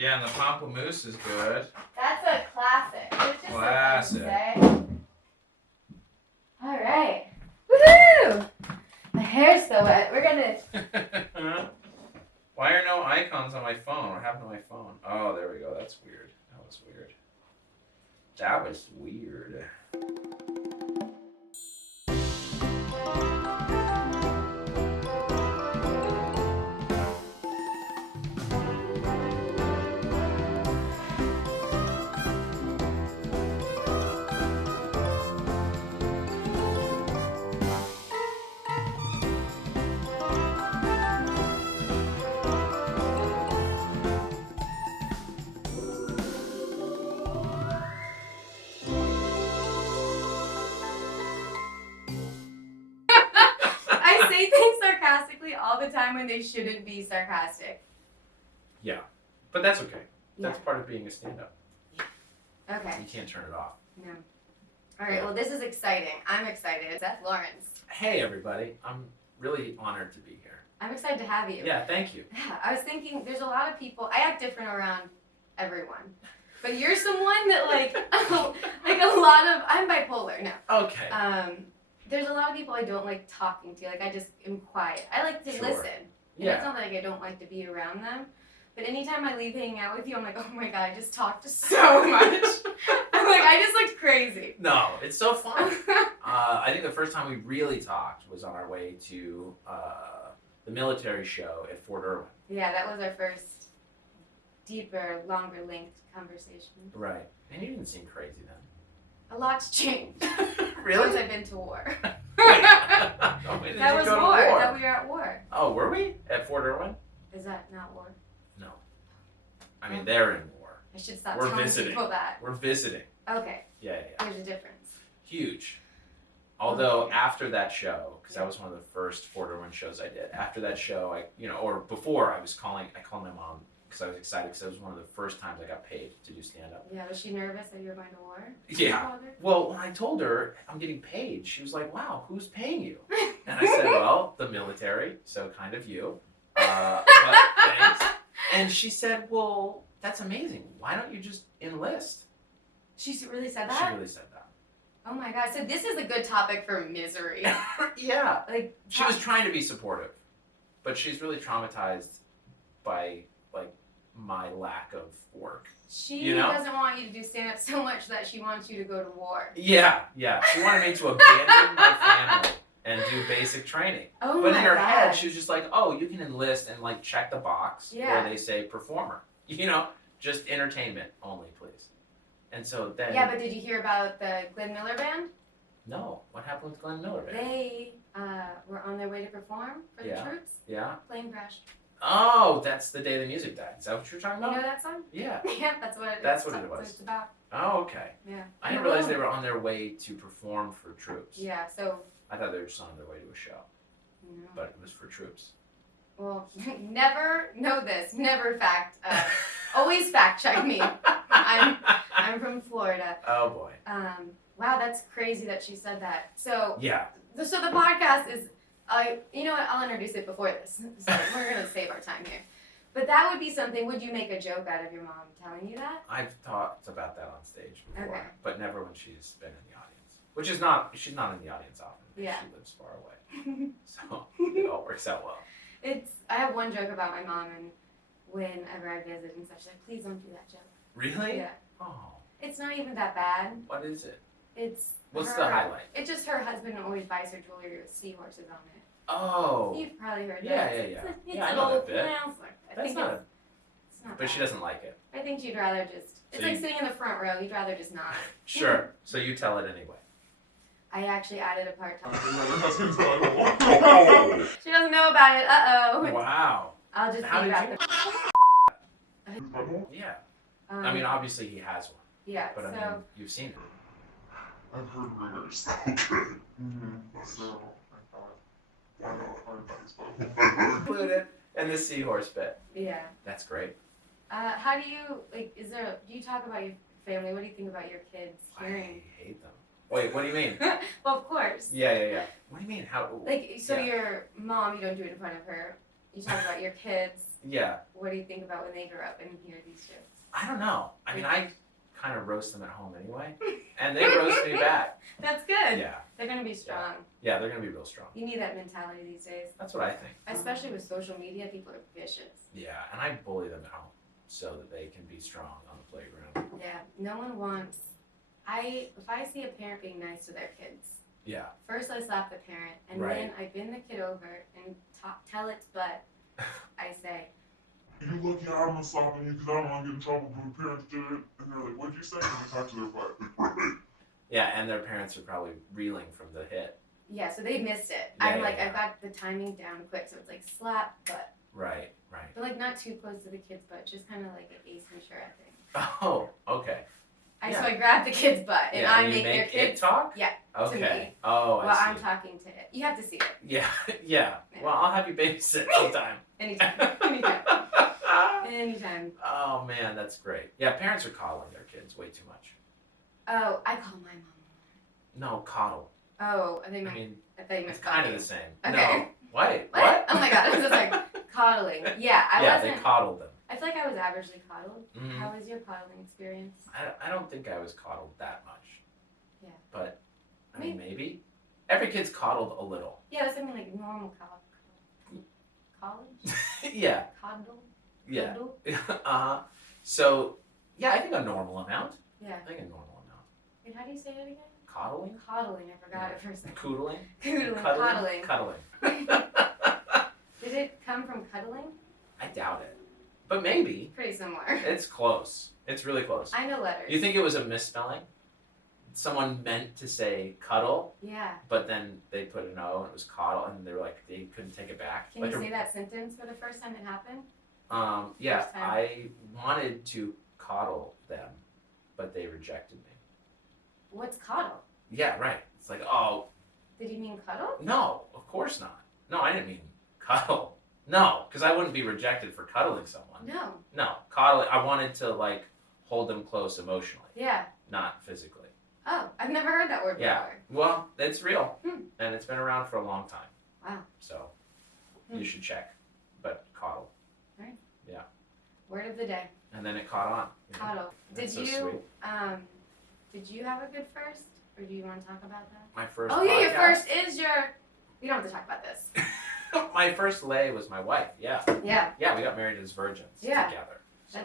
Yeah, and the pamplemousse is good. That's a classic. It's just Classic. so fun to say. All right. Woohoo! My hair's so wet. We're gonna. Why are no icons on my phone? What happened to my phone? Oh, there we go. That's weird. That was weird. That was weird. I say things sarcastically all the time when they shouldn't be sarcastic. Yeah, but that's okay. That's Yeah. part of being a stand-up. Okay. You can't turn it off. No. All right. Well, this is exciting. I'm excited. Seth Lawrence. Hey, everybody. I'm really honored to be here. I'm excited to have you. Yeah, thank you. Yeah. I was thinking, there's a lot of people. I act different around everyone, but you're someone that like a lot of. I'm bipolar. No. Okay. There's a lot of people I don't like talking to. Like I just am quiet. I like to Sure. listen. And Yeah. it's not like I don't like to be around them. But anytime I leave hanging out with you, I'm like, oh my god, I just talked so much. I'm like, I just looked crazy. No, it's so fun. I think the first time we really talked was on our way to the military show at Fort Irwin. Yeah, that was our first deeper, longer linked conversation. Right. And you didn't seem crazy then. A lot's changed. Really? Since I've been to war. When did That you was go to war. I thought we were at war. Oh, were we? At Fort Irwin? Is that not war? No. I mean, they're in war. I should stop We're telling visiting. people that. We're visiting. Okay, Yeah, yeah, yeah. there's a difference. Huge. Although Okay. after that show, because that was one of the first Fort Irwin shows I did. After that show, or before, I called my mom because I was excited because it was one of the first times I got paid to do stand-up. Yeah, was she nervous that you were going to war? Yeah. Well, when I told her I'm getting paid, she was like, "Wow, who's paying you?" And I said, "Well, the military, so kind of you." But thanks. And she said, "Well, that's amazing. Why don't you just enlist?" She really said that? She really said that. Oh my god, so this is a good topic for misery. Yeah. Like She was trying to be supportive, but she's really traumatized by my lack of work. she doesn't want you to do stand-up so much that she wants you to go to war. Yeah, yeah. She wanted me to abandon my family and do basic training. Oh But my in her god. head, she was just like, "Oh, you can enlist and check the box Yeah. where they say performer. Just entertainment only, please." And so then. Yeah, but did you hear about the Glenn Miller band? No, what happened with Glenn Miller? They were on their way to perform for the troops. Yeah. Plane crashed. Oh, that's the day the music died. Is that what you're talking You about? know that song? Yeah. Yeah, that's what it That's is. what it was. That's what it's about. Oh, okay. Yeah. I didn't realize they were on their way to perform for troops. Yeah, so. I thought they were just on their way to a show, No. but it was for troops. Well, never know this. Never always fact check me. I'm from Florida. Oh boy. Wow, that's crazy that she said that. So Yeah. the podcast is, you know what? I'll introduce it before this. So we're gonna save our time here. But that would be something. Would you make a joke out of your mom telling you that? I've talked about that on stage before, Okay. but never when she's been in the audience. She's not in the audience often. Yeah. She lives far away, so it all works out well. I have one joke about my mom, and whenever I visit and such, she's like, please don't do that joke. Really? Yeah. Oh. It's not even that bad. What is it? It's. What's the highlight? It's just her husband always buys her jewelry with seahorses on it. Oh. You've probably heard Yeah, that. yeah. It's Yeah, I an know that old bit. pronouncement. That's not. It's not But she bad. doesn't like it. I think she'd rather just. It's So like you- sitting in the front row. You'd rather just not. Sure. So you tell it anyway. I actually added a part time. Oh. She doesn't know about it. Uh-oh. Wow. I'll just How leave did out you? Yeah. the. I mean, obviously he has one, Yeah. but I So. mean, you've seen it. I've heard rumors. Okay. So I thought, why not find things? Included in the seahorse bit. Yeah. That's great. How do you do you talk about your family? What do you think about your kids hearing? I hate them. Wait, what do you mean? Well, of course. Yeah. What do you mean? How? Like, so Yeah. your mom, you don't do it in front of her. You talk about your kids. Yeah. What do you think about when they grow up and hear these jokes? I don't know. I mean, I kind of roast them at home anyway, and they roast me back. That's good. Yeah. They're gonna be strong. Yeah, they're gonna be real strong. You need that mentality these days. That's what I think. Especially with social media, people are vicious. Yeah, and I bully them at home so that they can be strong on the playground. Yeah, no one wants. If I see a parent being nice to their kids, Yeah. first I slap the parent, and Right. then I bend the kid over and tell its butt. I say, You lucky I'm not stopping you because I don't want to get in trouble when the parents did it. And they're like, what'd you say? And they talk to their butt. Right. Yeah, and their parents are probably reeling from the hit. yeah, so they missed it. Yeah, I'm like, yeah. I've got the timing down quick, so it's like slap butt, Right. but like not too close to the kid's butt, just kind of like an Ace Ventura thing. Oh, okay. So I grab the kid's butt and Yeah, I and you make their it kids talk? Yeah, Okay. me. Oh, while I see. I'm talking to it. You have to see it Yeah, yeah. Well, I'll have you babysit sometime. anytime. Anytime. Oh man, that's great. Yeah, parents are coddling their kids way too much. Oh, I call my mom. No, coddle. Oh, I I think mean, I thought you it's meant kind of coddling. the same. Okay. No. Wait, What? Oh my god, I was just like coddling. Yeah, I Yeah, wasn't. they coddled them. I feel like I was averagely coddled. Mhm. How was your coddling experience? I don't think I was coddled that much. Yeah. But, I mean, maybe. Every kid's coddled a little. Yeah, that's something like normal college? Yeah. Coddle? Yeah. Coddle? So, yeah, I think a normal amount. Yeah. I think a normal amount. Wait, how do you say it again? Coddling? Coddling, I forgot it for a second. Coodling? Coodling, Cuddling? coddling. Cuddling. Did it come from cuddling? I doubt it. But maybe. Pretty similar. It's close. It's really close. I know letters. You think it was a misspelling? Someone meant to say cuddle, Yeah. but then they put an O and it was coddle, and they were like, they couldn't take it back. Can like you say that sentence for the first time it happened? Yeah, First time. I wanted to coddle them, but they rejected me. What's coddle? Yeah, right. It's like, oh, Did you mean cuddle? no, of course not. No, I didn't mean cuddle. No, because I wouldn't be rejected for cuddling someone. No. No, coddling, I wanted to, like, hold them close emotionally, Yeah. not physically. Oh, I've never heard that word Yeah. before. Well, it's real, Hmm. and it's been around for a long time. Wow. So, Hmm. you should check. But coddle. Word of the day. And then it caught on. You know? Coddle. That's Did so you sweet. did you have a good first? Or do you want to talk about that? My first Oh yeah, your podcast? first is your we don't have to talk about this. My first lay was my wife, yeah. Yeah. Yeah, we got married as virgins Yeah. together. So.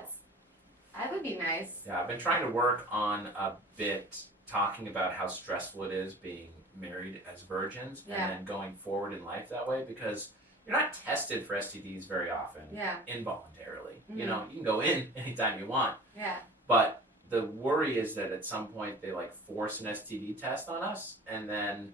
That would be nice. Yeah, I've been trying to work on a bit talking about how stressful it is being married as virgins Yeah. and then going forward in life that way, because you're not tested for STDs very often Yeah. involuntarily. Mhm. You know, you can go in anytime you want, Yeah. but the worry is that at some point they like force an STD test on us and then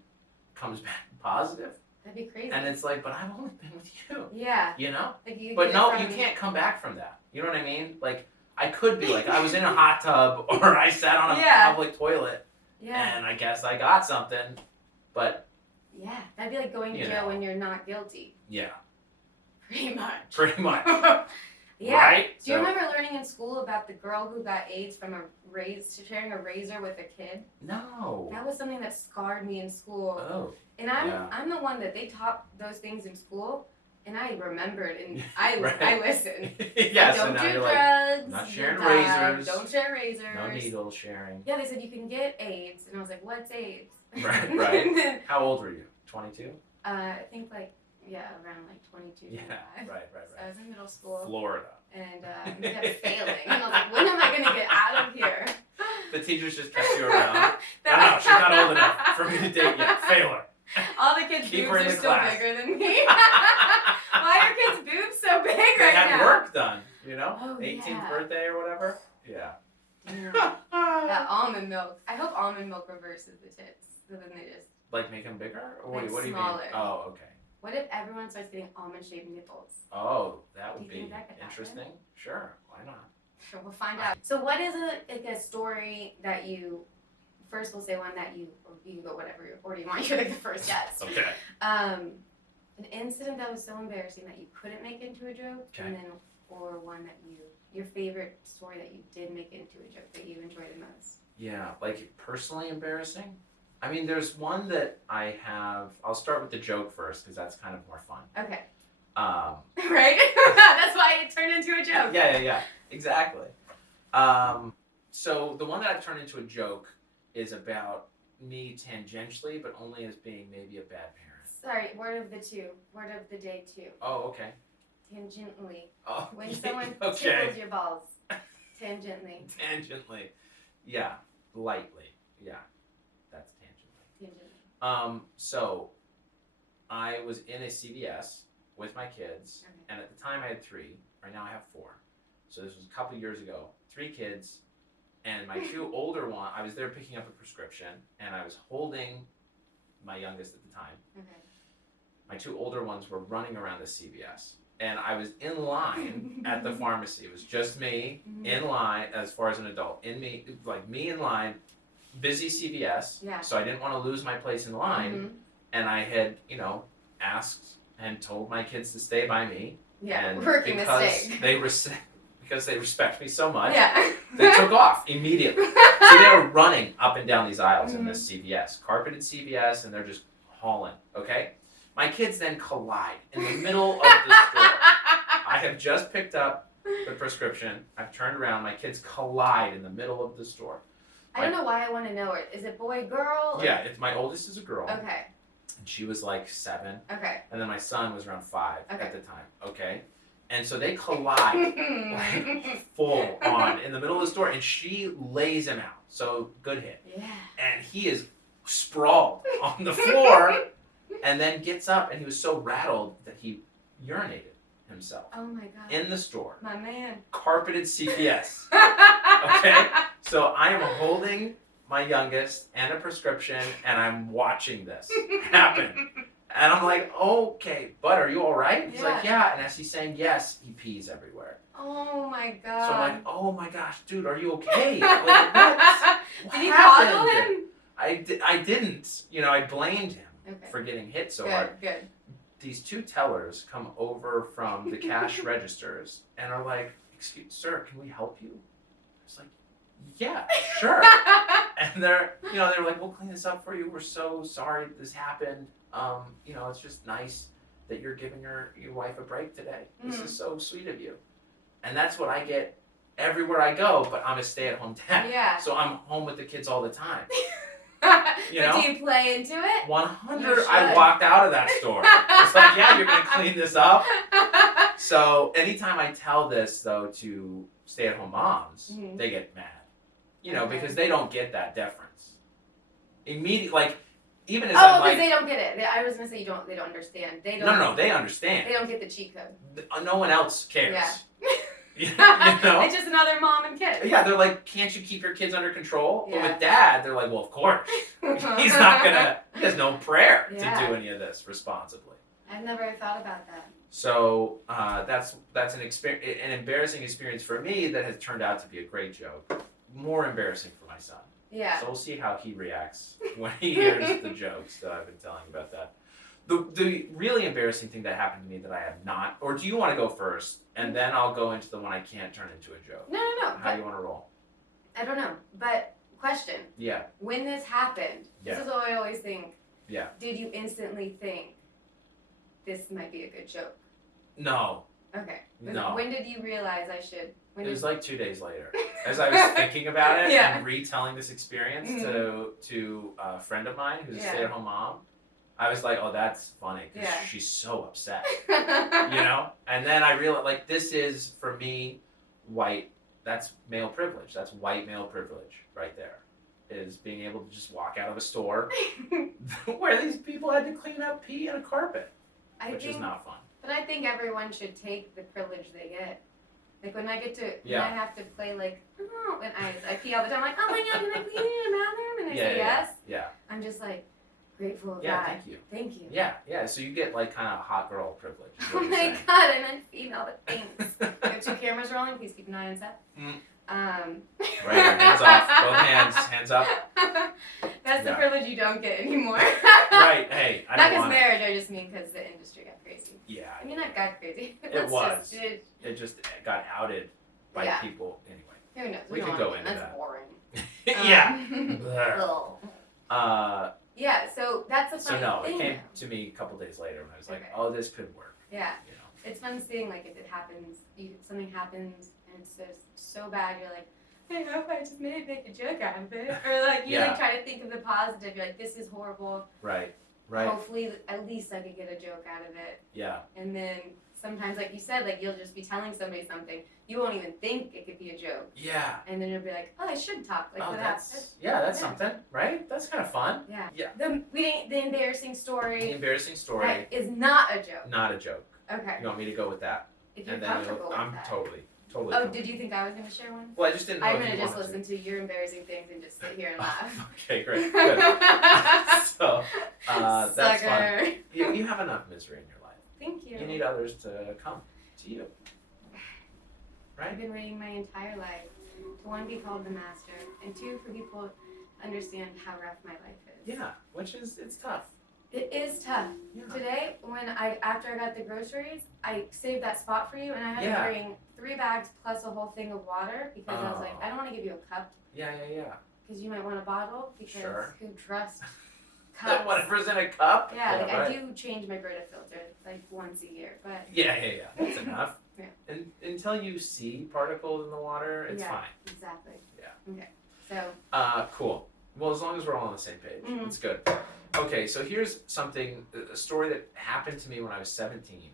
comes back positive. That'd be crazy. And it's like, but I've only been with you, yeah. you know? Like you But get no, from- you can't come back from that. You know what I mean? Like, I could be like, I was in a hot tub or I sat on a Yeah. public toilet Yeah. and I guess I got something. But Yeah. That'd be like going to You jail know. when you're not guilty. yeah, Pretty much. pretty much. Yeah. Right? Do you So- remember learning in school about the girl who got AIDS from sharing a razor with a kid? No. That was something that scarred me in school. Oh. And I'm Yeah. I'm the one that they taught those things in school, and I remembered and I Right. I listened. Yeah, Like, so don't now do you're like, drugs. not you sharing die, razors. Don't share razors. no needle sharing. Yeah, they said you can get AIDS, and I was like, what's AIDS? Right, And right. then, How old were you? 22? I think like around like 22. Yeah, 25. right, So I was in middle school, Florida. and I kept failing, and I was like, when am I gonna get out of here? The teachers just kept you around. No, she's not old enough for me to date yet. Fail her. All the kids' Keep her boobs in are the still class. bigger than me. Why are kids' boobs so big They right had now? work done, you know? Oh, 18th yeah. birthday or whatever. Yeah. Damn. That almond milk. I hope almond milk reverses the tits. So then they just. Like make them bigger? Or Like what do you mean? smaller. Oh, okay. What if everyone starts getting almond shaped nipples? Oh, that Do would you be think that could happen? interesting. Sure, why not? Sure, we'll find out. So, what is a story that you. First, we'll say one that you go whatever order you want. You're like the first guest. Okay. An incident that was so embarrassing that you couldn't make into a joke, Okay. and then or one that your favorite story that you did make into a joke that you enjoyed the most. Yeah, like personally embarrassing? I mean, there's one that I have. I'll start with the joke first because that's kind of more fun. Okay. Right? That's why it turned into a joke. Yeah, exactly. So the one that I've turned into a joke is about me tangentially, but only as being maybe a bad parent. Sorry, word of the day 2. Oh, okay. Tangentially. Oh, When someone okay. tickles your balls. Tangentially. Tangentially. Yeah, lightly. Yeah, that's tangentially. Tangentially. So I was in a CVS with my kids, and at the time I had 3. Right now I have 4. So this was a couple years ago. 3 kids, and my 2 older ones. I was there picking up a prescription, and I was holding my youngest at the time. Okay. My 2 older ones were running around the CVS, and I was in line at the pharmacy. It was just me in line as far as an adult. Me in line, busy CVS. Yeah. So I didn't want to lose my place in line, and I had asked and told my kids to stay by me. Yeah. And Rookie because mistake. because they respect me so much. Yeah. They took off immediately. So they were running up and down these aisles in this CVS, carpeted CVS, and they're just hauling, okay? My kids then collide in the middle of the store. I have just picked up the prescription. I've turned around. My kids collide in the middle of the store. I don't know why I want to know it. Is it boy, girl? Or... Yeah, my oldest is a girl. Okay. And she was like 7. Okay. And then my son was around 5 Okay. at the time, okay? And so they collide like full on in the middle of the store, and she lays him out. So good hit. Yeah. And he is sprawled on the floor and then gets up, and he was so rattled that he urinated himself. Oh my God. In the store. My man. Carpeted CVS. Okay? So I am holding my youngest and a prescription, and I'm watching this happen. And I'm like, okay, bud, are you all right? He's like, yeah. And as he's saying yes, he pees everywhere. Oh my God. So I'm like, oh my gosh, dude, are you okay? Like, what Did you happened? coddle him? I didn't. I blamed him for getting hit so hard. Good. These 2 tellers come over from the cash registers and are like, excuse, sir, can we help you? I was like, yeah, sure. And they're like, we'll clean this up for you. We're so sorry this happened. It's just nice that you're giving your wife a break today. This is so sweet of you. And that's what I get everywhere I go, but I'm a stay-at-home dad. Yeah. So I'm home with the kids all the time. But do you play into it? 100. I walked out of that store. It's like, yeah, you're going to clean this up. So anytime I tell this, though, to stay-at-home moms, they get mad. Because they don't get that deference. Immediately, even as I'm like... because they don't get it. I was going to say they don't understand. No, they understand. They don't get the cheat code. No one else cares. Yeah. It's just another mom and kid. Yeah, they're like, can't you keep your kids under control? Yeah. But with dad, they're like, well, of course. He's not gonna, he has no prayer to do any of this responsibly. I've never thought about that. So that's an embarrassing experience for me that has turned out to be a great joke. More embarrassing for my son. Yeah. So we'll see how he reacts when he hears the jokes that I've been telling about that. The really embarrassing thing that happened to me that I have not, or do you want to go first, and then I'll go into the one I can't turn into a joke? No. How do you want to roll? I don't know, but question. Yeah. When this happened, this is what I always think. Yeah. Did you instantly think this might be a good joke? No. Okay. No. When did you realize I should? It was like 2 days later. As I was thinking about it and retelling this experience to a friend of mine who's a stay-at-home mom, I was like, oh, that's funny because she's so upset, And then I realized, this is, for me, white, that's male privilege. That's white male privilege right there, is being able to just walk out of a store where these people had to clean up pee in a carpet, which is not fun. But I think everyone should take the privilege they get. Like when I get to, when I have to play when I pee all the time, like, oh my God, can I clean in the bathroom? And they say yes. Yeah. I'm just like, grateful of that. Thank you. Yeah. So you get kind of hot girl privilege. Oh my God, and then female, but thanks. We have 2 cameras rolling. Please keep an eye on Seth. Right here, hands off. Both hands up. That's the privilege you don't get anymore. Right. Hey, I don't want it. Not because marriage. I just mean because the industry got crazy. Yeah. I mean, not got crazy. It just got outed by people. Anyway. Who knows? We could go into that. That's boring. Yeah. So that's the funny thing. It came to me a couple days later when I was like, oh, this could work. Yeah. it's fun seeing, like, if it happens, something happens and it's just so bad, you're like, I hope I just make a joke out of it. Or, like, you like try to think of the positive. You're like, this is horrible. Right. Hopefully, at least I could get a joke out of it. Yeah. And then sometimes, like you said, like, you'll just be telling somebody something. You won't even think it could be a joke. Yeah. And then you'll be like, oh, I should talk. Like, what happened? That's something, right? That's kind of fun. Yeah. Yeah. The embarrassing story. The embarrassing story. That is not a joke. Not a joke. Okay. You want me to go with that? If you're comfortable with I'm that. totally. Oh, did you think I was going to share one? Well, I just didn't know I'm if going you to just wanted listen to your embarrassing things and just sit here and laugh. Okay, great. Good. So, that's fun. You have enough misery in your life. Thank you. You need others to come to you. Right? I've been reading my entire life to, one, be called the master, and two, for people to understand how rough my life is. Yeah, it's tough. It is tough. Yeah. Today, after I got the groceries, I saved that spot for you, and I had to bring 3 bags plus a whole thing of water because I was like, I don't want to give you a cup. Yeah. Because you might want a bottle because who trusts cups? Whatever's in a cup? Yeah, like I do change my Brita filter like once a year, but... Yeah. That's enough. Yeah. And until you see particles in the water, it's fine. Exactly. Yeah. Okay, so... Cool. Well, as long as we're all on the same page, it's good. Okay, so here's a story that happened to me when I was 17,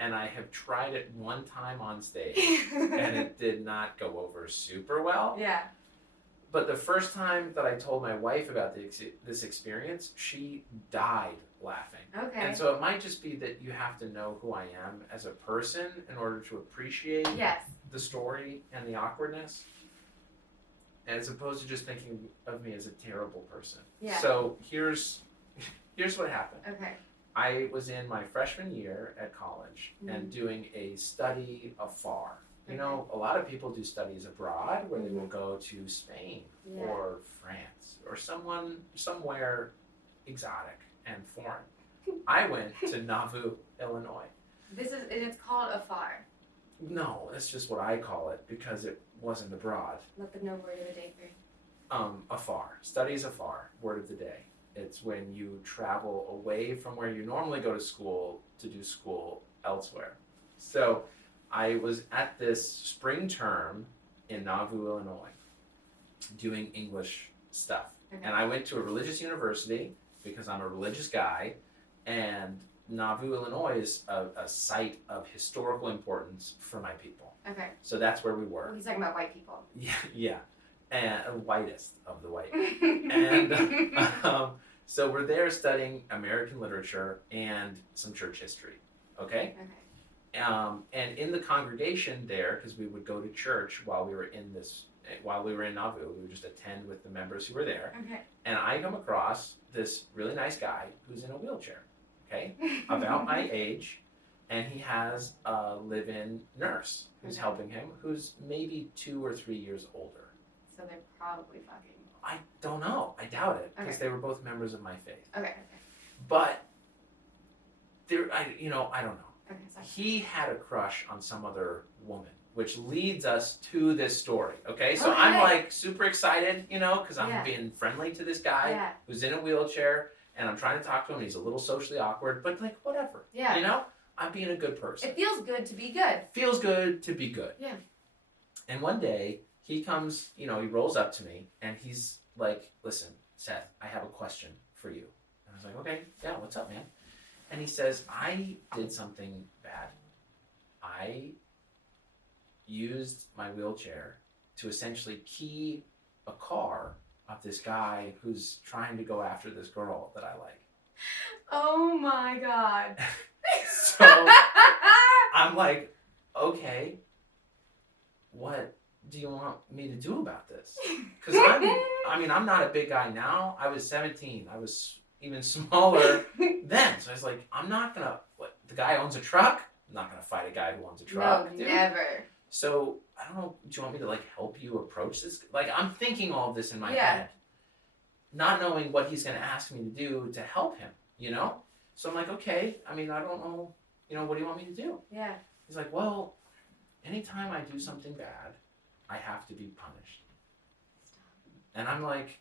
and I have tried it one time on stage, and it did not go over super well. Yeah. But the first time that I told my wife about this experience, she died laughing. Okay. And so it might just be that you have to know who I am as a person in order to appreciate the story and the awkwardness, as opposed to just thinking of me as a terrible person. Yeah. So here's what happened. Okay. I was in my freshman year at college and doing a study afar. You know, a lot of people do studies abroad where they will go to Spain or France or somewhere exotic and foreign. I went to Nauvoo, Illinois. It's called afar. No, that's just what I call it because it wasn't abroad. Let them know word of the day for you. Afar. Studies afar. Word of the day. It's when you travel away from where you normally go to school to do school elsewhere. So I was at this spring term in Nauvoo, Illinois, doing English stuff. Okay. And I went to a religious university because I'm a religious guy, and Nauvoo, Illinois is a site of historical importance for my people. Okay. So that's where we were. He's talking about white people. Yeah. And whitest of the white. And so we're there studying American literature and some church history. Okay? And in the congregation there, because we would go to church while we were in Nauvoo, we would just attend with the members who were there. Okay. And I come across this really nice guy who's in a wheelchair. Okay? About my age. And he has a live-in nurse who's helping him, who's maybe 2 or 3 years older. So they're probably fucking. I don't know. I doubt it because they were both members of my faith. Okay. But I don't know. Okay, sorry. He had a crush on some other woman, which leads us to this story. Okay, so I'm like super excited, because I'm being friendly to this guy who's in a wheelchair, and I'm trying to talk to him. He's a little socially awkward, but like whatever. Yeah. I'm being a good person. It feels good to be good. Feels good to be good. Yeah. And one day he comes, he rolls up to me and he's like, "Listen, Seth, I have a question for you." And I was like, "Okay, yeah, what's up, man?" And he says, "I did something bad. I used my wheelchair to essentially key a car of this guy who's trying to go after this girl that I like." Oh my God. So I'm like, "Okay, what do you want me to do about this?" Because I'm not a big guy now. I was 17. I was even smaller then. So I was like, I'm not going to, the guy owns a truck? I'm not going to fight a guy who owns a truck. No, never. So I don't know, do you want me to help you approach this? I'm thinking all of this in my head, not knowing what he's going to ask me to do to help him, So I'm like, okay, I don't know, what do you want me to do? Yeah. He's like, well, anytime I do something bad, I have to be punished. And I'm like,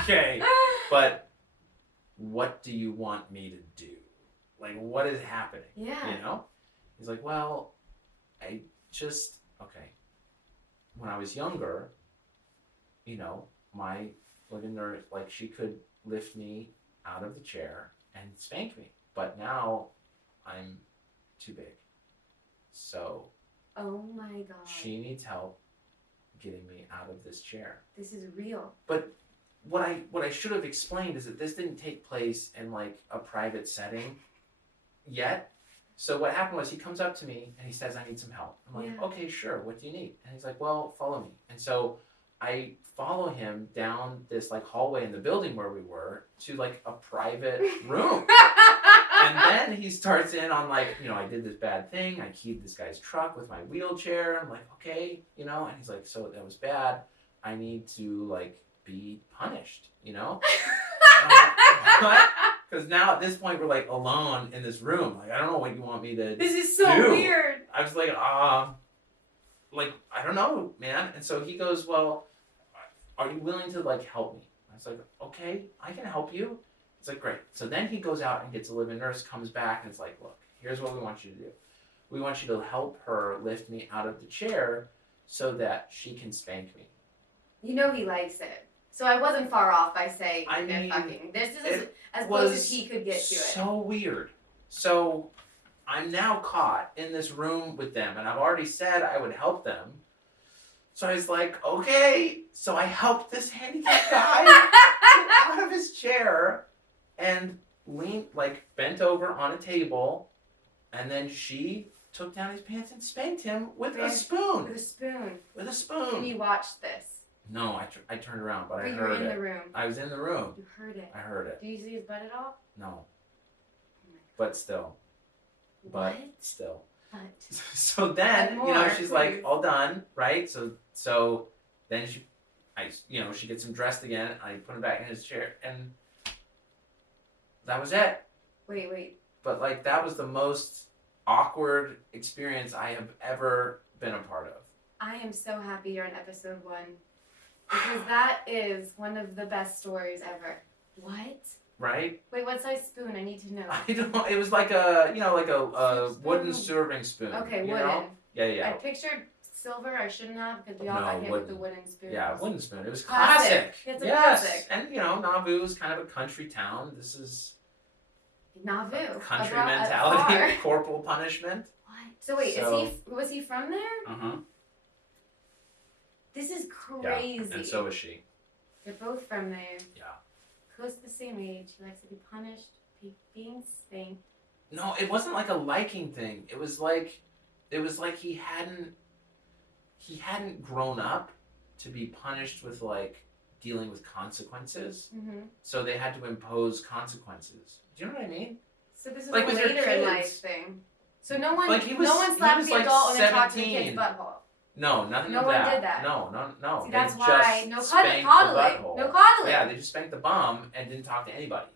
okay, but what do you want me to do? Like, what is happening? Yeah. You know? He's like, well, okay. When I was younger, you know, my living nurse, like, she could lift me out of the chair and spank me. But now I'm too big. So. Oh my God. She needs help getting me out of this chair. This is real. But what I should have explained is that this didn't take place in like a private setting yet. So what happened was he comes up to me and he says, I need some help. I'm like, okay, sure. What do you need? And he's like, well, follow me. And so I follow him down this like hallway in the building where we were to like a private room. And then he starts in on like, you know, I did this bad thing. I keyed this guy's truck with my wheelchair. I'm like, okay, you know, and he's like, so that was bad. I need to like be punished, you know? What? Because now at this point we're like alone in this room. Like, I don't know what you want me to This is so do. weird. I was like, I don't know, man. And so he goes, well, are you willing to like help me? I was like, okay, I can help you. It's like, great. So then he goes out and gets a live-in nurse, comes back, and it's like, look, here's what we want you to do. We want you to help her lift me out of the chair so that she can spank me. You know he likes it. So I wasn't far off by saying, I mean, fucking. This is as close as he could get to it. So weird. So I'm now caught in this room with them, and I've already said I would help them. So I was like, okay. So I helped this handicapped guy get out of his chair and bent over on a table, and then she took down his pants and spanked him with a spoon. With a spoon. With a spoon. And you watched this. No, I turned around, but I heard it. You were in the room. I was in the room. You heard it. I heard it. Did you see his butt at all? No. Oh my God. But still. What? Still. But. So then, More, you know, she's please. like all done, right? So then she gets him dressed again. I put him back in his chair, and that was it. Wait. But like that was the most awkward experience I have ever been a part of. I am so happy you're in episode 1. Because that is one of the best stories ever. What? Right? Wait, what size spoon? I need to know. I don't know. It was like a wooden serving spoon. Okay, you wooden. know? Yeah. I pictured silver. I shouldn't have because we all got hit with the wooden spoon. Yeah, wooden spoon. It was Classic. classic. It's a yes. classic. And you know, Nauvoo is kind of a country town. This is Nauvoo. country mentality. Corporal punishment. What? So wait, was he from there? Uh-huh. This is crazy. Yeah, and so is she. They're both from there. Yeah. Close to the same age. He likes to be punished, being spanked. No, it wasn't like a liking thing. It was like he hadn't grown up to be punished with like dealing with consequences. Mm-hmm. So they had to impose consequences. Do you know what I mean? So this is like a later in life thing. So no one slapped the adult and then talked to the kid's butthole. No, nothing of that. No one did that. No. See, that's why no coddling. No coddling. Yeah, they just spanked the bum and didn't talk to anybody.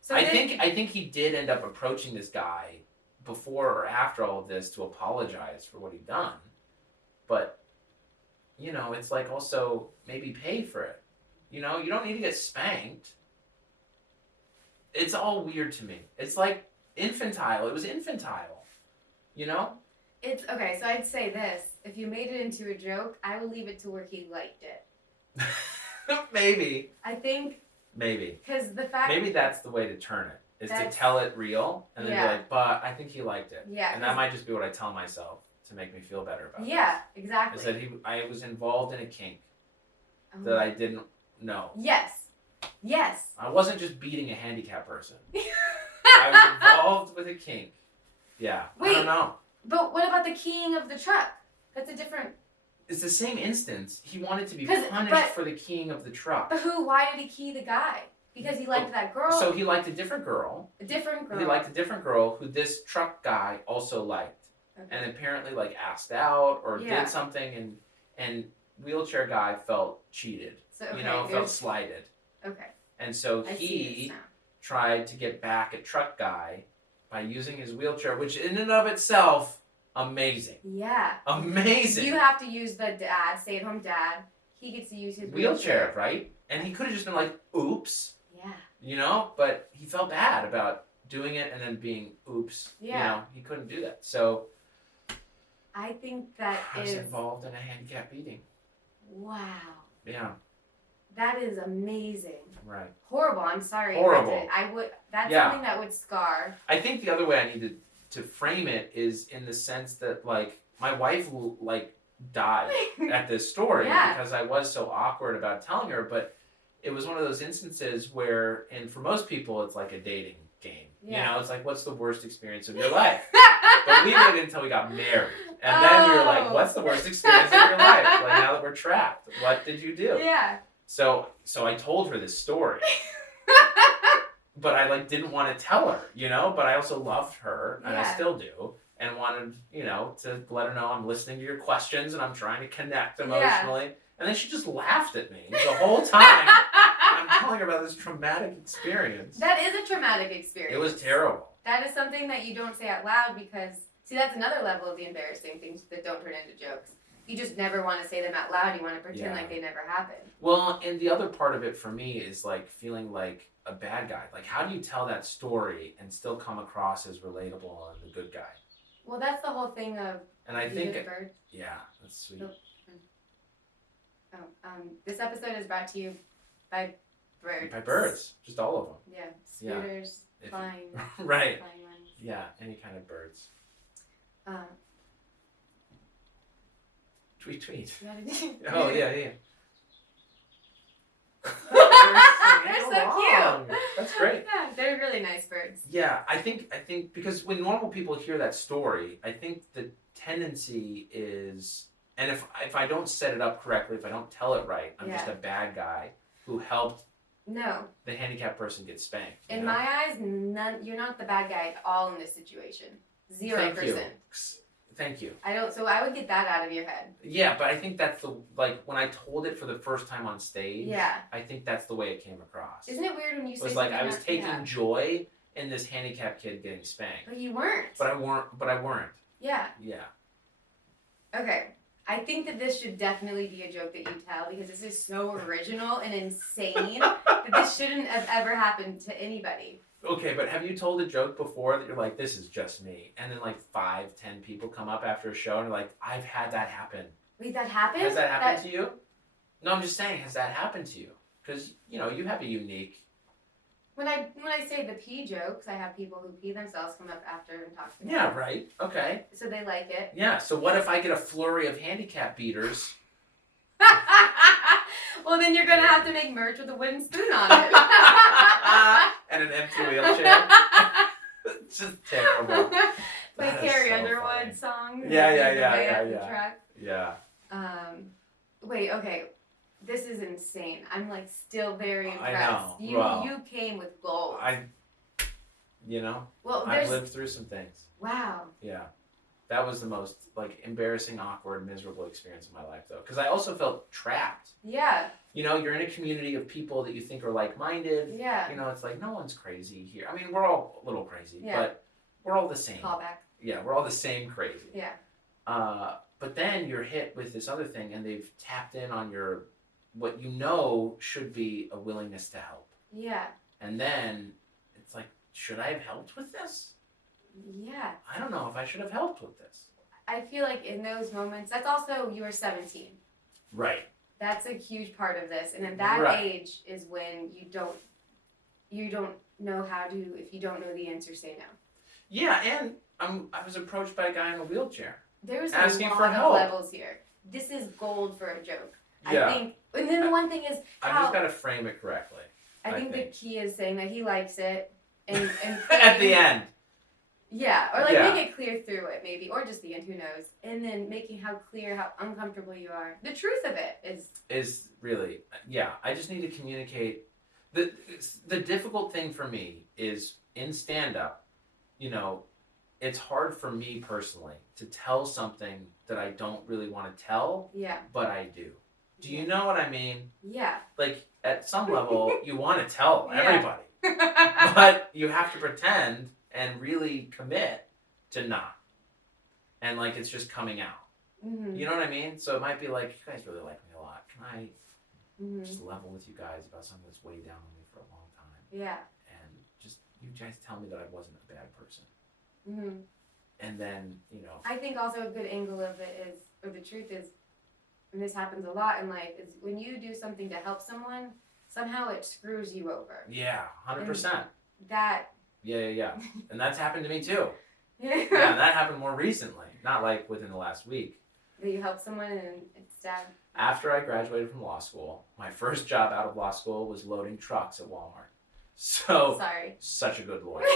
So I think he did end up approaching this guy before or after all of this to apologize for what he'd done. But, you know, it's like also maybe pay for it. You know, you don't need to get spanked. It's all weird to me. It's like infantile. It was infantile. You know? It's okay, so I'd say this. If you made it into a joke, I will leave it to where he liked it. Maybe. I think. Maybe. Because the fact. Maybe that's the way to turn it. Is to tell it real and then be like, but I think he liked it. Yeah. And that might just be what I tell myself to make me feel better about it. Yeah, exactly. Is that I was involved in a kink that I didn't know. Yes. I wasn't just beating a handicapped person. I was involved with a kink. Yeah. Wait. I don't know. But what about the keying of the truck? That's a different. It's the same instance. He wanted to be punished for the keying of the truck. But why did he key the guy? Because he liked that girl? So he liked a different girl. A different girl. He liked a different girl who this truck guy also liked. Okay. And apparently like asked out or did something and wheelchair guy felt cheated. So, okay, felt slighted. Okay. And so he tried to get back at truck guy by using his wheelchair, which in and of itself, amazing. Yeah. Amazing. You have to use the stay-at-home dad. He gets to use his wheelchair, right? And he could have just been like, oops. Yeah. You know, but he felt bad about doing it and then being oops. Yeah. You know, he couldn't do that. So I think that I was involved in a handicap beating. Wow. Yeah. That is amazing. Right. Horrible. I'm sorry. Horrible. That's something that would scar. I think the other way I need to frame it is in the sense that, like, my wife, like, died at this story because I was so awkward about telling her, but it was one of those instances where, and for most people, it's like a dating game. You know, it's like, what's the worst experience of your life? But we waited until we got married. And then we were like, what's the worst experience of your life? Like, now that we're trapped, what did you do? Yeah. So I told her this story. But I, like, didn't want to tell her, you know? But I also loved her, and I still do, and wanted, you know, to let her know I'm listening to your questions and I'm trying to connect emotionally. And then she just laughed at me the whole time. I'm telling her about this traumatic experience. That is a traumatic experience. It was terrible. That is something that you don't say out loud because, see, that's another level of the embarrassing things that don't turn into jokes. You just never want to say them out loud. You want to pretend like they never happened. Well, and the other part of it for me is, like, feeling like a bad guy. Like, how do you tell that story and still come across as relatable and the good guy? Well, that's the whole thing of. And I think. Bird. Yeah, that's sweet. This episode is brought to you by birds. By birds, just all of them. Yeah, scooters, flying. Right. Flying ones. Yeah, any kind of birds. Tweet. Oh yeah. They're so cute. That's great. Yeah, they're really nice birds. Yeah, I think because when normal people hear that story, I think the tendency is, and if I don't set it up correctly, if I don't tell it right, I'm just a bad guy who helped the handicapped person get spanked. In my eyes, you're not the bad guy at all in this situation. 0%. Thank you. So I would get that out of your head. Yeah, but I think that's like when I told it for the first time on stage. Yeah. I think that's the way it came across. Isn't it weird when you say it was like I was taking joy in this handicapped kid getting spanked. But you weren't. But I weren't. Yeah. Yeah. Okay. I think that this should definitely be a joke that you tell because this is so original and insane that this shouldn't have ever happened to anybody. Okay, but have you told a joke before that you're like, this is just me? And then like 5-10 people come up after a show and are like, I've had that happen. Wait, that happened? Has that happened to you? No, I'm just saying, has that happened to you? Because, you know, you have a unique... When I say the pee jokes, I have people who pee themselves come up after and talk to me. Yeah, right. Okay. So they like it. Yeah, so what if I get a flurry of handicap beaters? Well, then you're going to have to make merch with a wooden spoon on it. And an empty wheelchair. It's just terrible. Like Carrie Underwood song. Yeah. Wait, okay. This is insane. I'm like still very impressed. I know. You came with gold. Well, I've lived through some things. Wow. Yeah. That was the most like embarrassing, awkward, miserable experience of my life though. Because I also felt trapped. Yeah. You know, you're in a community of people that you think are like-minded. Yeah. You know, it's like no one's crazy here. I mean, we're all a little crazy, but we're all the same. Callback. Yeah, we're all the same crazy. Yeah. But then you're hit with this other thing and they've tapped in on your what you know should be a willingness to help. Yeah. And then it's like, should I have helped with this? Yeah. I don't know if I should have helped with this. I feel like in those moments, that's also, you were 17. Right. That's a huge part of this. And at that age is when you don't know how to, if you don't know the answer, say no. Yeah, and I was approached by a guy in a wheelchair. There's asking a lot for of help. levels here. This is gold for a joke. Yeah. I think, and then the one thing is I've just got to frame it correctly. I think the key is saying that he likes it and at the end. Yeah, or like make it clear through it maybe, or just the end, who knows. And then making how uncomfortable you are. The truth of it is really, I just need to communicate. The difficult thing for me is in stand-up, you know, it's hard for me personally to tell something that I don't really want to tell, but I do. Do you know what I mean? Yeah. Like, at some level, you want to tell everybody. But you have to pretend and really commit to not. And, like, it's just coming out. Mm-hmm. You know what I mean? So it might be like, you guys really like me a lot. Can I just level with you guys about something that's weighed down on me for a long time? Yeah. And just you guys tell me that I wasn't a bad person. Mm-hmm. And then, I think also a good angle of it is, or the truth is, and this happens a lot in life, is when you do something to help someone, somehow it screws you over. Yeah, 100%. And that. Yeah. And that's happened to me too. Yeah, and that happened more recently, not like within the last week. That you help someone and it's sad. After I graduated from law school, my first job out of law school was loading trucks at Walmart. So, sorry. Such a good lawyer.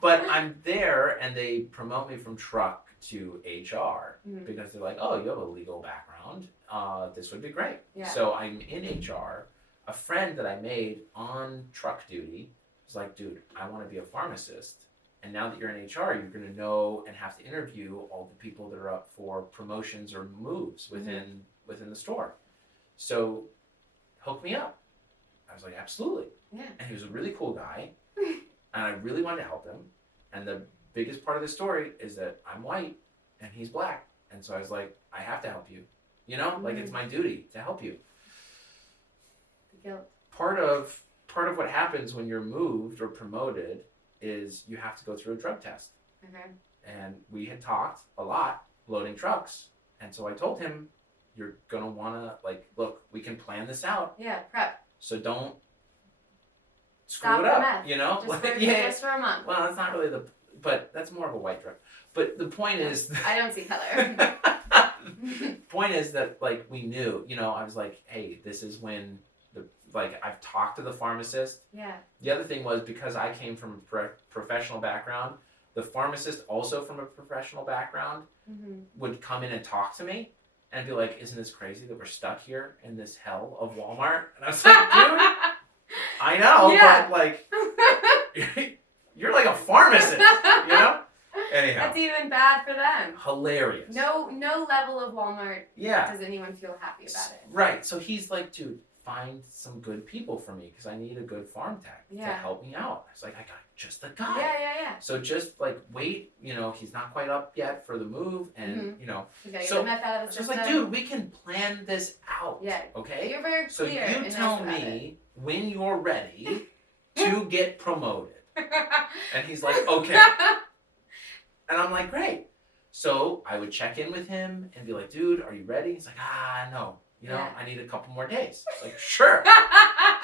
But I'm there and they promote me from truck to HR because they're like, oh, you have a legal background. This would be great. Yeah. So I'm in HR. A friend that I made on truck duty was like, dude, I want to be a pharmacist. And now that you're in HR, you're going to know and have to interview all the people that are up for promotions or moves within the store. So hook me up. I was like, absolutely. Yeah. And he was a really cool guy. And I really wanted to help him. And the biggest part of the story is that I'm white and he's black. And so I was like, I have to help you. Like it's my duty to help you. The guilt. Part of what happens when you're moved or promoted is you have to go through a drug test. Okay. And we had talked a lot loading trucks. And so I told him, you're going to want to, look, we can plan this out. Yeah, prep. So don't screw Stop it the up, meth. Just for a month. Well, that's not really but that's more of a white drug. But the point is... I don't see color. Point is that, we knew, I was like, hey, this is when... I've talked to the pharmacist. Yeah. The other thing was because I came from a professional background, the pharmacist also from a professional background would come in and talk to me and be like, isn't this crazy that we're stuck here in this hell of Walmart? And I was like, dude, I know, but you're like a pharmacist, Anyhow. That's even bad for them. Hilarious. No level of Walmart Yeah. does anyone feel happy about it. Right. So he's like, dude, find some good people for me because I need a good farm tech to help me out. I was like, I got just the guy. Yeah. So just wait, he's not quite up yet for the move, and so I was just like, dude, we can plan this out. Yeah. Okay. You're very clear. So you tell me when you're ready to get promoted, and he's like, okay, and I'm like, great. So I would check in with him and be like, dude, are you ready? He's like, no. I need a couple more days. It's like, sure.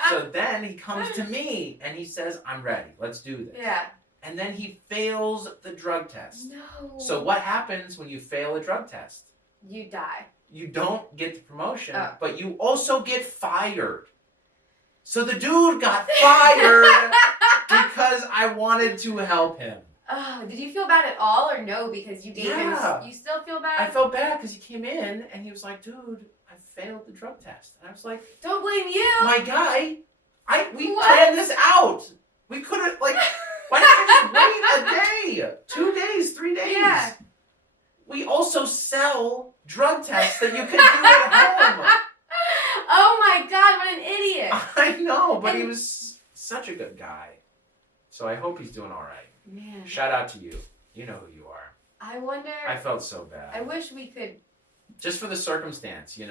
So then he comes to me and he says, I'm ready. Let's do this. Yeah. And then he fails the drug test. No. So what happens when you fail a drug test? You die. You don't get the promotion, but you also get fired. So the dude got fired because I wanted to help him. Oh, did you feel bad at all or no? Because you gave him. You still feel bad? I felt bad because he came in and he was like, dude, I failed the drug test. And I was like, don't blame you. My guy, we planned this out. We could have, why didn't you just wait a day? 2 days, 3 days? Yeah. We also sell drug tests that you can do at home. Oh my God, what an idiot. I know, but he was such a good guy. So I hope he's doing all right. Man. Shout out to you. You know who you are. I wonder. I felt so bad. I wish we could. Just for the circumstance, I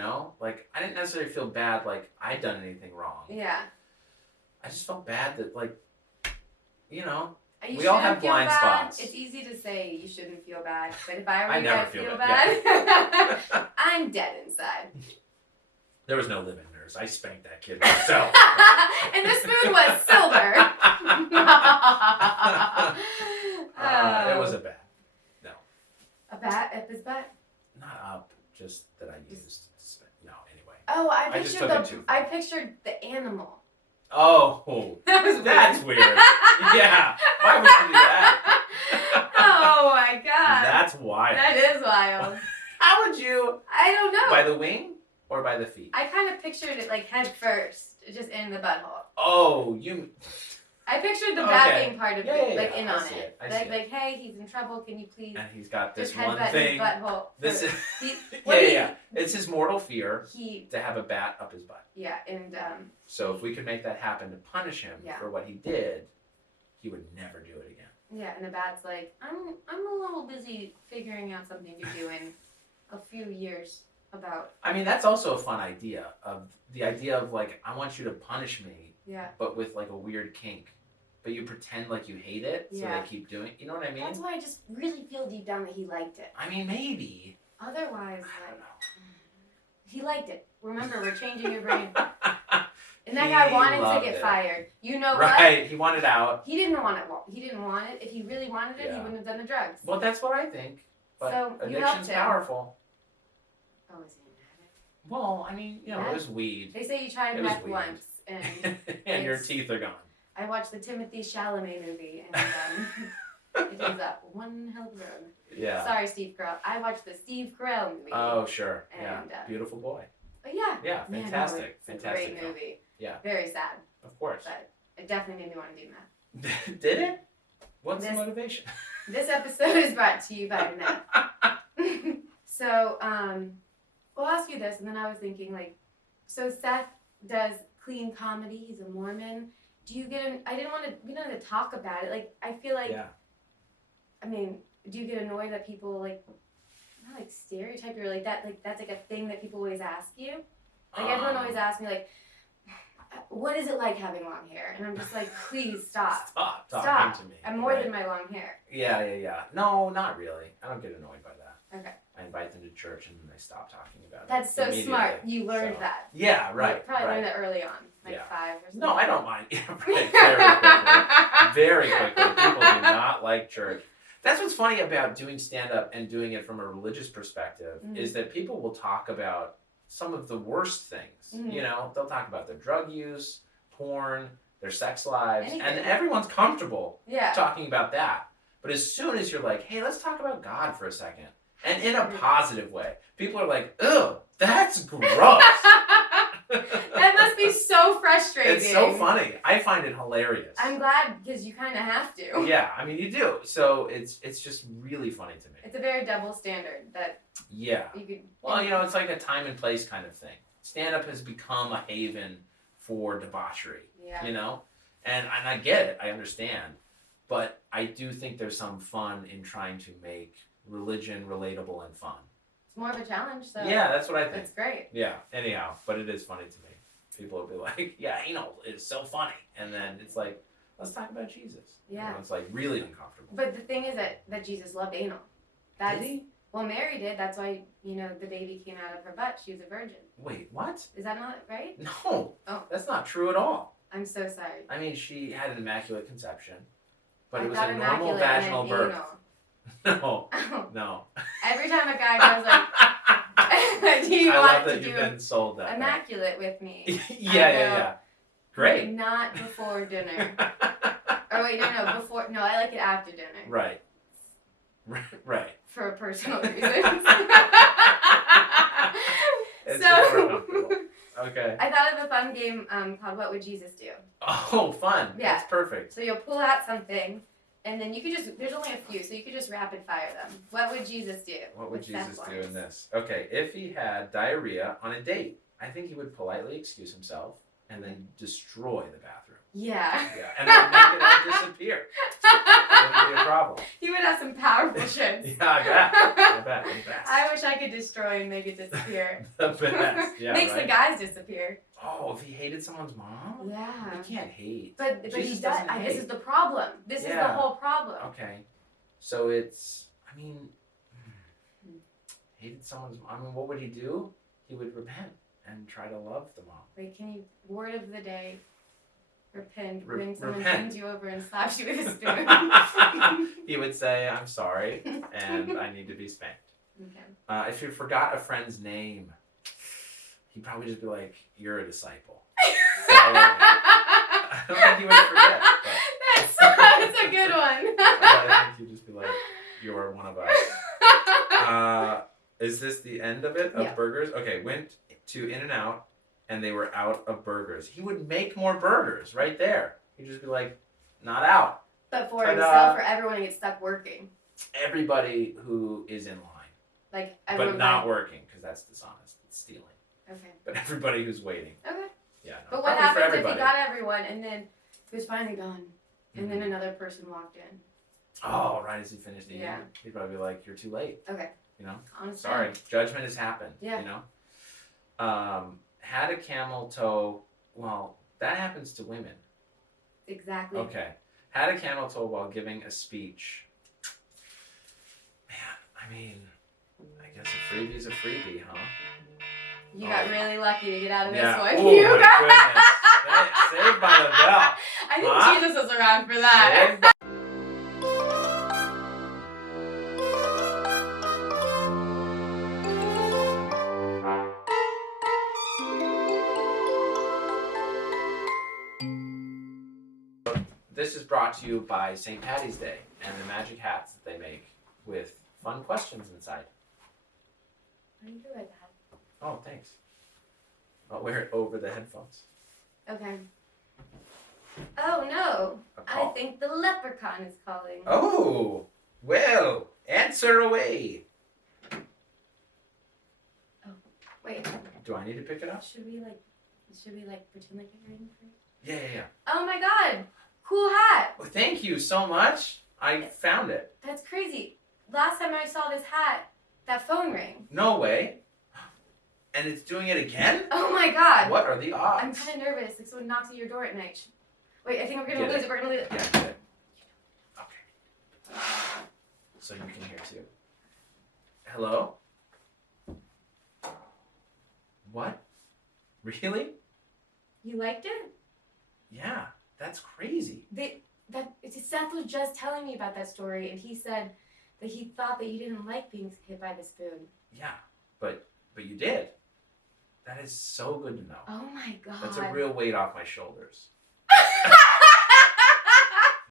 didn't necessarily feel bad I'd done anything wrong. Yeah. I just felt bad that, we You all have blind spots. It's easy to say you shouldn't feel bad, but if I were you, never I'd feel bad. Yeah. I'm dead inside. There was no living nurse. I spanked that kid myself. And the spoon was silver. It was a bat. No. A bat up his butt? Not up, just that I used. No, anyway. Oh, I pictured the animal. Oh, that's weird. Yeah, why would you do that? Oh my God. That's wild. That is wild. How would you? I don't know. By the wing or by the feet? I kind of pictured it head first, just in the butthole. Oh, you. I pictured the bad being part of it, in on it. Hey, he's in trouble. Can you please? And he's got this just one headbutt thing. His butthole. This is. It's his mortal fear to have a bat up his butt. Yeah, and So if we could make that happen to punish him for what he did, he would never do it again. Yeah, and the bat's like, I'm a little busy figuring out something to do in a few years. about. I mean, that's also a fun idea of the idea of like, I want you to punish me, but with like a weird kink. But you pretend like you hate it, so they keep doing. You know what I mean? That's why I just really feel deep down that he liked it. I mean, maybe. Otherwise, like, he liked it. Remember, we're changing your brain. And that guy wanted to get fired. You know what? Right, he wanted out. He didn't want it. He didn't want it. If he really wanted it, he wouldn't have done the drugs. Well, that's what I think. But so addiction's powerful. Oh, is he an addict? Well, I mean, you know, it was weed. They say you tried meth once, and and your teeth are gone. I watched the Timothy Chalamet movie, and it is up one hell of a road. Yeah. Sorry, Steve Carell. I watched the Steve Carell movie. Oh, sure. And, yeah. Beautiful boy. But yeah. Yeah, fantastic. Man, it's a great movie. Yeah. Very sad. Of course. But it definitely made me want to do meth. Did it? What's the motivation? This episode is brought to you by meth. So, we'll ask you this, and then I was thinking, like, so Seth does clean comedy. He's a Mormon. Do you get we don't want to talk about it. Like, I feel like, I mean, do you get annoyed that people, like, not like stereotype you, or like that, like, that's like a thing that people always ask you? Like, everyone always asks me, like, what is it like having long hair? And I'm just like, please stop. Stop talking to me. I'm more than my long hair. Yeah. No, not really. I don't get annoyed by that. Okay. I invite them to church and then I stop talking about it. That's so smart. You learned that. Yeah, right. You probably learned that early on, like 5 or something. No, I don't mind. Very quickly. People do not like church. That's what's funny about doing stand-up and doing it from a religious perspective is that people will talk about some of the worst things. You know, they'll talk about their drug use, porn, their sex lives, and everyone's comfortable talking about that. But as soon as you're like, hey, let's talk about God for a second, and in a positive way, people are like, ugh, that's gross. That must be so frustrating. It's so funny. I find it hilarious. I'm glad, because you kind of have to. Yeah, I mean, you do. So it's just really funny to me. It's a very double standard that you could... Well, you know, it's like a time and place kind of thing. Stand-up has become a haven for debauchery, you know? And I get it. I understand. But I do think there's some fun in trying to make religion relatable and fun. It's more of a challenge, so... Yeah, that's what I think. It's great. Yeah, anyhow, but it is funny to me. People will be like, yeah, you know, it's so funny. And then it's like, let's talk about Jesus. Yeah. You know, it's like really uncomfortable. But the thing is that Jesus loved anal. Did he? Well, Mary did. That's why, you know, the baby came out of her butt. She was a virgin. Wait, what? Is that not right? No. Oh. That's not true at all. I'm so sorry. I mean, she had an immaculate conception. But I it was a normal vaginal birth. No. Oh. No. Every time a guy goes like, do you I want love that to you've do been sold that. immaculate with me? Yeah. Great. Not before dinner. Oh wait, no, before. No, I like it after dinner. Right. For personal reasons. It's so, okay. I thought of a fun game called What Would Jesus Do? Oh, fun. Yeah. That's perfect. So you'll pull out something, and then you could just, there's only a few, so you could just rapid fire them. What would Jesus do? What would Jesus do in this? Okay, if he had diarrhea on a date, I think he would politely excuse himself and then destroy the bathroom. Yeah. And then make it all disappear. That wouldn't be a problem. You would have some powerful shits. Yeah, I bet. The best. I wish I could destroy and make it disappear. The best. Yeah, Makes the guys disappear. Oh, if he hated someone's mom? Yeah. You can't hate. But Jesus he does. This is the problem. This is the whole problem. Okay. So it's, I mean, hated someone's mom. I mean, what would he do? He would repent and try to love the mom. Wait, can you, word of the day, repent, when someone bends you over and slaps you with a spoon. He would say, I'm sorry, and I need to be spanked. Okay. If you forgot a friend's name, he'd probably just be like, you're a disciple. I don't think he would forget. That's a good one. I think he'd just be like, you're one of us. Is this the end of it, of burgers? Okay, went to In-N-Out, and they were out of burgers. He would make more burgers right there. He'd just be like, not out. But for himself, for everyone to get stuck working. Everybody who is in line. Like everyone. But not working, because that's dishonest. It's stealing. Okay. But everybody who's waiting. Okay. Yeah. No, but what happens if he got everyone and then he was finally gone, and then another person walked in? Oh, right as he finished eating. Yeah. He'd probably be like, you're too late. Okay. You know? Honestly. Sorry. Judgment has happened. Yeah. You know? Had a camel toe. Well, that happens to women. Exactly. Okay. Had a camel toe while giving a speech. Man, I mean, I guess a freebie's a freebie, huh? You got really lucky to get out of this one. Oh You my got... goodness. Saved by the bell. I think Jesus was around for that. Saved by... This is brought to you by St. Patty's Day and the magic hats that they make with fun questions inside. Why do you do like that? Oh, thanks. I'll wear it over the headphones. Okay. Oh no! A I call. think the leprechaun is calling. Oh, well, answer away. Oh, wait. Do I need to pick it up? Should we pretend like you're reading for it? Yeah. Oh my god! Cool hat! Well, thank you so much. I found it. That's crazy. Last time I saw this hat, that phone rang. No way. And it's doing it again? Oh my god! What are the odds? I'm kind of nervous. Like someone knocks at your door at night. Wait, I think we're gonna Get lose it. it. We're gonna lose it. Yeah, get it. Okay. So you can hear too. Hello? What? Really? You liked it? Yeah, that's crazy. Seth was just telling me about that story, and he said that he thought that you didn't like being hit by the spoon. Yeah, but you did. That is so good to know. Oh my god. That's a real weight off my shoulders.